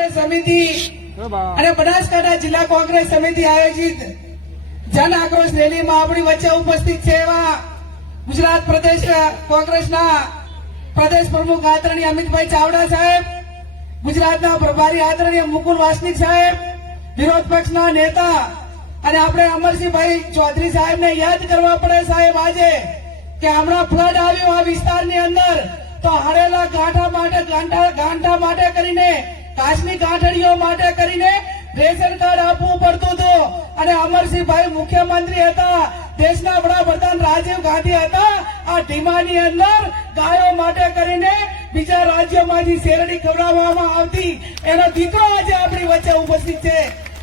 કોંગ્રેસ સમિતિ અને બનાસકાંઠા જિલ્લા કોંગ્રેસ સમિતિ આયોજિત જન આક્રોશ રેલીમાં આપણી વચ્ચે ઉપસ્થિત છે એવા ગુજરાત પ્રદેશ, કોંગ્રેસના પ્રદેશ પ્રમુખ આદરણીય અમિતભાઈ ચાવડા સાહેબ, ગુજરાતના પ્રભારી આદરણીય મુકુલ વાસનિક સાહેબ, વિરોધ પક્ષના નેતા અને આપણે અમરસિંહભાઈ ચૌધરી સાહેબને યાદ કરવા પડે સાહેબ આજે કે હમણાં ફ્લડ આવ્યું આ વિસ્તારની અંદર. તો હરેલા ગાંઠા માટે ગાંઠા માટે કરીને કાચની ગાંઠડીઓ માટે કરીને રેશન કાર્ડ આપવું પડતું હતું. અને અમરસિંહભાઈ મુખ્યમંત્રી હતા. દેશના વડાપ્રધાન રાજીવ ગાંધી હતા. આ ઢીમાની અંદર ગાયો માટે કરીને બીજા રાજ્યોમાંથી શેરડી ખવડાવવામાં આવતી. એનો દીકરો આજે આપણી વચ્ચે ઉપસ્થિત છે.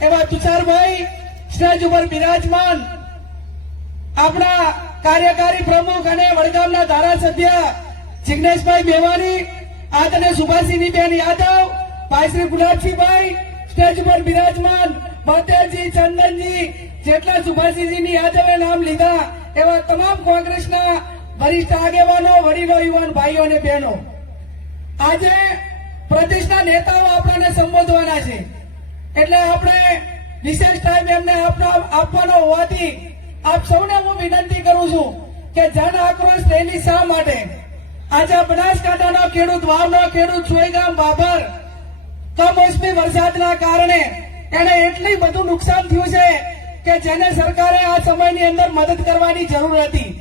એવા તુષારભાઈ, સ્ટેજ ઉપર બિરાજમાન આપણા કાર્યકારી પ્રમુખ અને વડગામના ધારાસભ્ય જિગ્નેશભાઈ મેવાણી આદરણીય સુભાષિની બેન યાદવ ભાઈ શ્રી ગુલાબસિંહભાઈ સ્ટેજ પર બિરાજમાન બહાદુરજી ચંદનજી, જેટલા સુભાષિજીની યાદવે નામ લીધા એવા તમામ કોંગ્રેસના વરિષ્ઠ આગેવાનો, વડીલો, યુવાન ભાઈઓ અને બહેનો. આજે પ્રદેશના નેતાઓ આપણને સંબોધવાના છે. એટલે આપણે વિશેષ ટાઈમ એમને આપવાનો હોવાથી આપ સૌને હું વિનંતી કરું છું કે જન આક્રોશ રેલી શા માટે? આજે બનાસકાંઠાનો ખેડૂત, વાવનો ખેડૂત, સોયગામ બાબર કમોસમી વરસાદના કારણે એને એટલી બધું નુકસાન થયું છે કે જેને સરકારે આ સમયની અંદર મદદ કરવાની જરૂર હતી.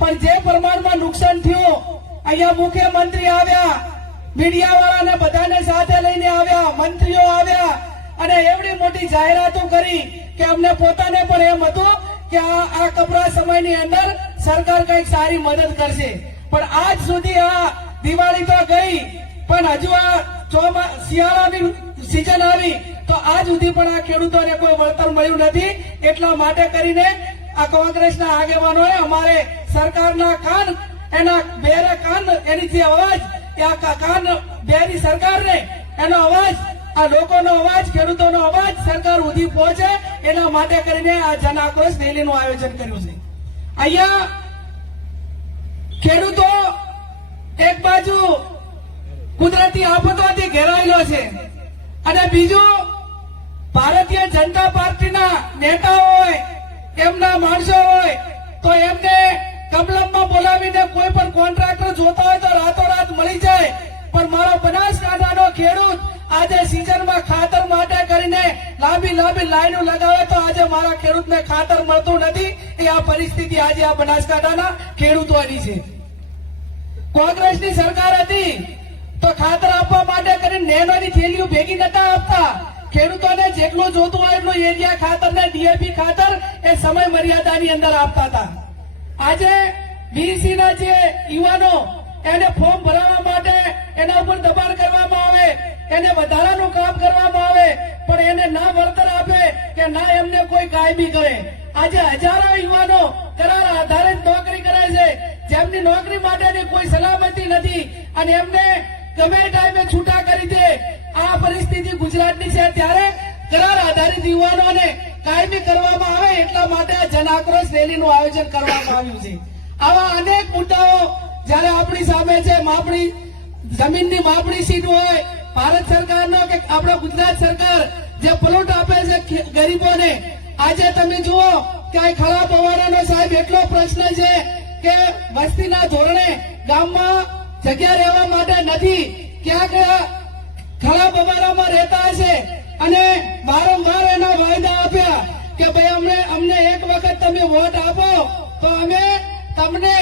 પણ જે પ્રમાણમાં નુકસાન થયું, અહીંયા મુખ્યમંત્રી આવ્યા મીડિયા વાળાને બધાને સાથે લઈને આવ્યા, મંત્રીઓ આવ્યા, અને એવડી મોટી જાહેરાતો કરી કે અમને પોતાને પણ એમ હતું કે આ કપરા સમયની અંદર સરકાર કંઈક સારી મદદ કરશે. પણ આજ સુધી આ દિવાળી તો ગઈ, પણ હજુ આ શિયાળાની સિઝન આવી, તો આજ સુધી પણ આ ખેડૂતોને કોઈ વળતર મળ્યું નથી. એટલા માટે કરીને આ કોંગ્રેસના આગેવાનોએ અમારે સરકારના કાન, એના બેરે કાન, એની જે અવાજ, એ આ કાન બેરી સરકારને, એનો અવાજ, આ લોકોનો અવાજ, ખેડૂતોનો અવાજ સરકાર સુધી પહોંચે, એના માટે કરીને આ જન આક્રોશ રેલીનું આયોજન કર્યું છે. અહીંયા ખેડૂતો એક બાજુ કુદરતી આફતોથી ઘેરાયેલો છે. અને બીજું, ભારતીય જનતા પાર્ટીના નેતાઓ હોય, એમના માણસો હોય, તો એમને કમલમમાં બોલાવીને કોઈ પણ કોન્ટ્રાક્ટર જોતા હોય તો રાતોરાત મળી જાય. પણ મારો બનાસકાંઠાનો ખેડૂત આજે સિઝનમાં ખાતર માટે કરીને લાંબી લાંબી લાઈનો લગાવે તો આજે મારા ખેડૂતને ખાતર મળતું નથી. એ આ પરિસ્થિતિ આજે આ બનાસકાંઠાના ખેડૂતોની છે. કોંગ્રેસની સરકાર હતી તો ખાતર આપવા માટે કરીને નેનોની થેલીઓ ભેગી નતા આપતા. ખેડૂતોને જેટલું જોતું હોય એટલું એરિયા ખાતર ને ડીએપી ખાતર એ સમય મર્યાદાની અંદર આપતા હતા. આજે બીસી ના જે યુવાનો એને ફોર્મ ભરાવવા માટે એના ઉપર દબાણ કરવામાં આવે, એને વધારાનું કામ કરવામાં આવે, પણ એને ના વળતર આપે કે ના એમને કોઈ કાયમી કરે. આજે હજારો યુવાનો કરાર આધારિત નોકરી કરે છે. જેમની નોકરી માટેની કોઈ સલામતી નથી અને એમને ગમે ટાઈમે છૂટા કરી દે. આ પરિસ્થિતિ ગુજરાતની છે. ત્યારે કરાર આધારિત યુવાનોને કાયમી કરવામાં આવે એટલા માટે આ જન આક્રોશ રેલીનું આયોજન કરવામાં આવ્યું છે. આવા અનેક મુદ્દાઓ જ્યારે આપણી સામે છે, માપણી, જમીનની માપણી સીટ હોય, ભારત સરકારનો કે આપણો ગુજરાત સરકાર જે પ્લોટ આપે છે ગરીબોને. આજે તમે જુઓ કે આ ખળા પવાડાનો સાહેબ એટલો પ્રશ્ન છે કે વસ્તીના ધોરણે ગામમાં જગ્યા રહેવા માટે નથી. ક્યાંક ખરાબ અમારામાં રહેતા હશે અને વારંવાર એના વાયદા આપ્યા કે ભાઈ અમને અમને એક વખત તમે વોટ આપો, તો અમે તમને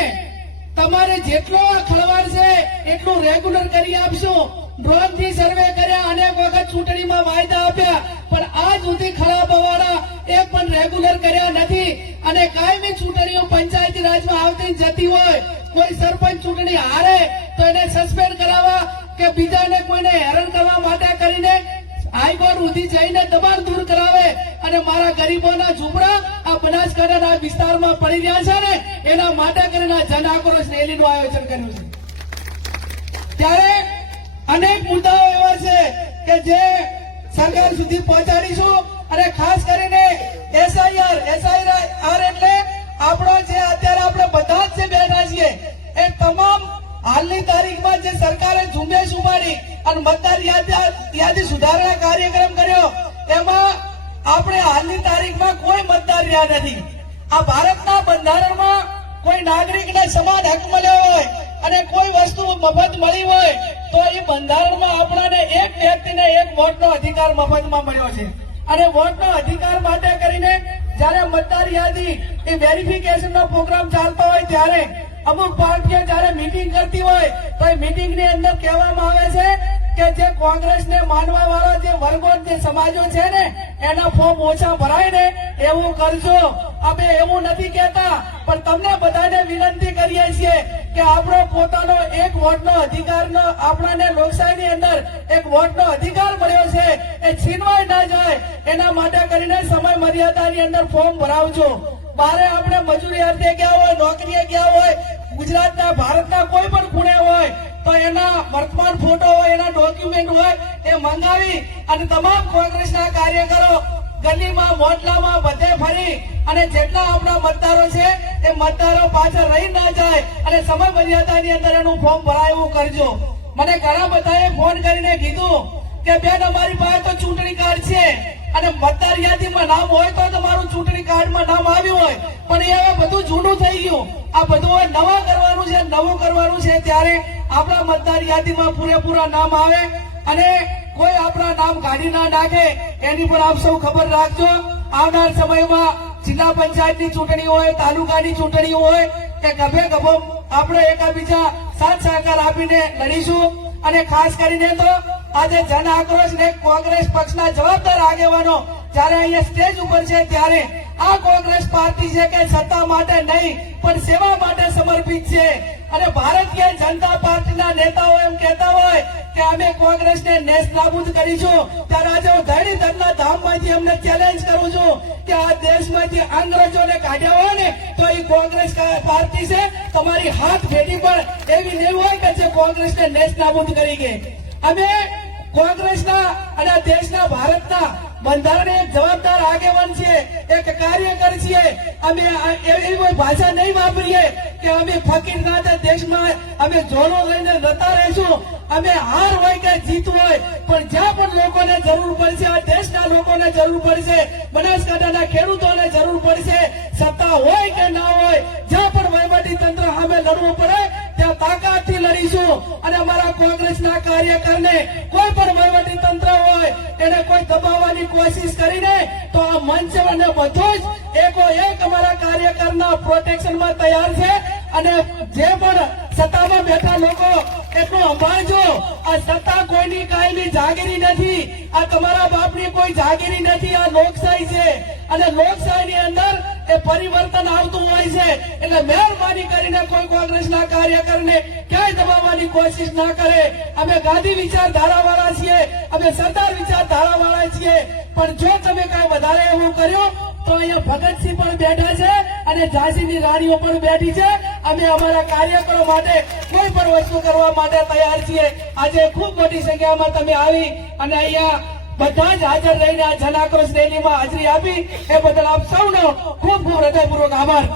તમારે જેટલો આ ખળવાડ છે એટલું રેગ્યુલર કરી આપશું. ડ્રોનથી સર્વે કર્યા, અનેક વખત ચૂંટણીમાં વાયદા આપ્યા, પણ આજ સુધી ખરાબ અવાડા એક પણ રેગ્યુલર કર્યા નથી. અને કાયમી ચૂંટણીઓ પંચાયતી રાજમાં આવતી જતી હોય, કોઈ સરપંચ ચૂંટણી હારે તો એને સસ્પેન્ડ કરાવવા કે બીજાને કોઈને હેરાન કરવા માટે કરીને હાઈકોર્ટ સુધી જઈને દબાણ દૂર કરાવે અને મારા ગરીબોના ઝૂંપડા આ બનાસકાંઠાના વિસ્તારમાં પડી રહ્યા છે ને, એના માટે કરીને જન આક્રોશ રેલીનું આયોજન કર્યું છે. ત્યારે અનેક મુદ્દાઓ એવા છે કે જે સરકાર સુધી પહોંચાડીશું અને ખાસ કરીને એસઆઈઆર એસઆઈઆર એટલે આપણો જે અત્યારે મતદાર યાદી સુધારણા કાર્યક્રમ કર્યો. એમાં આપણે હાલની તારીખમાં કોઈ મતદાર યાદ નથી. આ ભારતના બંધારણમાં કોઈ નાગરિકને સમાન હક મળ્યો હોય અને કોઈ વસ્તુ મફત મળી હોય, તો એ બંધારણમાં આપણાને એક વ્યક્તિને એક વોટનો અધિકાર મફતમાં મળ્યો છે. અને વોટનો અધિકાર માટે કરીને જ્યારે મતદાર યાદી એ વેરિફિકેશનનો પ્રોગ્રામ ચાલતો હોય ત્યારે અમુક પાર્ટીઓ જ્યારે મીટિંગ કરતી હોય, તો એ મીટિંગની અંદર કહેવામાં આવે છે કે જે કોંગ્રેસને માનવા વાળા જે વર્ગો જે સમાજો છે ને, એના ફોર્મ ઓછા ભરાય ને, એવું કરજો. અમે એવું નથી કહેતા, પણ તમને બધાને વિનંતી કરીએ છીએ કે આપણો પોતાનો એક વોટનો અધિકારનો આપણાને લોકશાહીની અંદર એક વોટનો અધિકાર મળ્યો છે, એ છીનવાય ના જાય. એના માટે કરીને સમય મર્યાદાની અંદર ફોર્મ ભરાવજો. બારે આપણે મજૂરી અર્થે ગયા હોય, નોકરીએ ગયા હોય, ગુજરાતના, ભારતના કોઈ પણ ખૂણે હોય તો એના વર્તમાન ફોટો હોય, એના ડોક્યુમેન્ટ હોય એ મંગાવી અને તમામ કોંગ્રેસના કાર્યકરો ગલીમાં મોટલામાં બધે ફરી અને જેટલા આપણા મતદારો છે એ મતદારો પાછળ રહી ના જાય અને સમય મર્યાદાની અંદર એનું ફોર્મ ભરાય એવું કરજો. મને ઘણા બધાએ ફોન કરીને કીધું કે, બેન, અમારી પાસે તો ચૂંટણી કાર્ડ છે અને મતદાર યાદીમાં નામ હોય તો તમારું ચૂંટણી કાર્ડમાં નામ આવ્યું હોય, પણ એ હવે બધું જૂનું થઈ ગયું. આ બધું નવા કરવાનું છે, નવું કરવાનું છે, ત્યારે આપણા મતદાર યાદીમાં પૂરેપૂરા નામ આવે અને કોઈ આપણા નામ કાઢી ના નાખે એની પર આપ સૌ ખબર રાખજો. આવનાર સમયમાં જિલ્લા પંચાયતની ચૂંટણી હોય, તાલુકાની ચૂંટણી હોય, કે ગભે ગભો આપણે એકાબીજા સાથ સહકાર આપીને લડીશું. અને ખાસ કરીને તો આજે જન આક્રોશ ને કોંગ્રેસ પક્ષના જવાબદાર આગેવાનો જ્યારે અહીંયા સ્ટેજ ઉપર છે ત્યારે આ કોંગ્રેસ પાર્ટી છે કે સત્તા માટે નહીં, પણ સેવા માટે સમર્પિત છે. અને ભારતીય જનતા પાર્ટીના નેતાઓ એમ કહેતા હોય કે અમે કોંગ્રેસને નેસ નાબૂદ કરીશું. ત્યારે આજે હું ધરણી ધરના ધામમાંથી અમને ચેલેન્જ કરું છું કે આ દેશમાંથી અંગ્રેજોને કાઢ્યા હોય ને, તો એ કોંગ્રેસ પાર્ટી છે, તમારી હાથ ભેટી પણ એવી નહીં હોય કે જે કોંગ્રેસને નેસ નાબૂદ કરી ગઈ. અમે કોંગ્રેસના અને દેશના ભારતના બંધારણ એક જવાબદાર આગેવાન છે એક કાર્યકર છીએ. અમે એવી કોઈ ભાષા નહીં વાપરીએ કે અમે ફકીરનાથ દેશમાં અમે જોડો લઈને જતા રહીશું. અમે હાર હોય કે જીત હોય, પણ જ્યાં પણ લોકોને જરૂર પડશે, આ દેશના લોકોને જરૂર પડશે, બનાસકાંઠાના ખેડૂતોને જરૂર પડશે. સત્તા હોય કે ના હોય, જ્યાં પણ વહીવટી તંત્ર સામે લડવું પડે ત્યાં તાકાતથી લડીશું. અને અમારા કોંગ્રેસના કાર્યકરને કોઈ પણ વહીવટી તંત્ર હોય, એને કોઈ દબાવવાની કોશિશ કરીને તો આ મંચ અને બધું જ એકો એક અમારા કાર્યકરના પ્રોટેક્શનમાં તૈયાર છે. અને જે પણ સત્તામાં બેઠા લોકો એટલું સંભાળજો આ સત્તા કોઈની કાયમી જાગીરી નથી, આ તમારા બાપની કોઈ જાગીરી નથી, આ લોકશાહી છે. અને લોકશાહીની અંદર એ પરિવર્તન આવતું હોય છે. એટલે મહેરબાની કરીને કોઈ કોંગ્રેસના કાર્યકરને ક્યાંય દબાવવાની કોશિશ ના કરે. અમે ગાંધી વિચારધારા વાળા છીએ. અમે સરદાર વિચારધારા વાળા છીએ. પણ જો તમે કઈ વધારે એવું કર્યું, તો અહીંયા ભગતસિંહ પણ બેઠા છે અને ઝાંસીની રાણીઓ પણ બેઠી છે. અમે અમારા કાર્યકરો માટે કોઈ પણ વસ્તુ કરવા માટે તૈયાર છીએ. આજે ખૂબ મોટી સંખ્યામાં તમે આવી અને અહીંયા બધા જ હાજર રહીને આ જન આક્રોશ રેલીમાં હાજરી આપી. એ બદલ આપ સૌનો ખૂબ ખૂબ હૃદયપૂર્વક આભાર.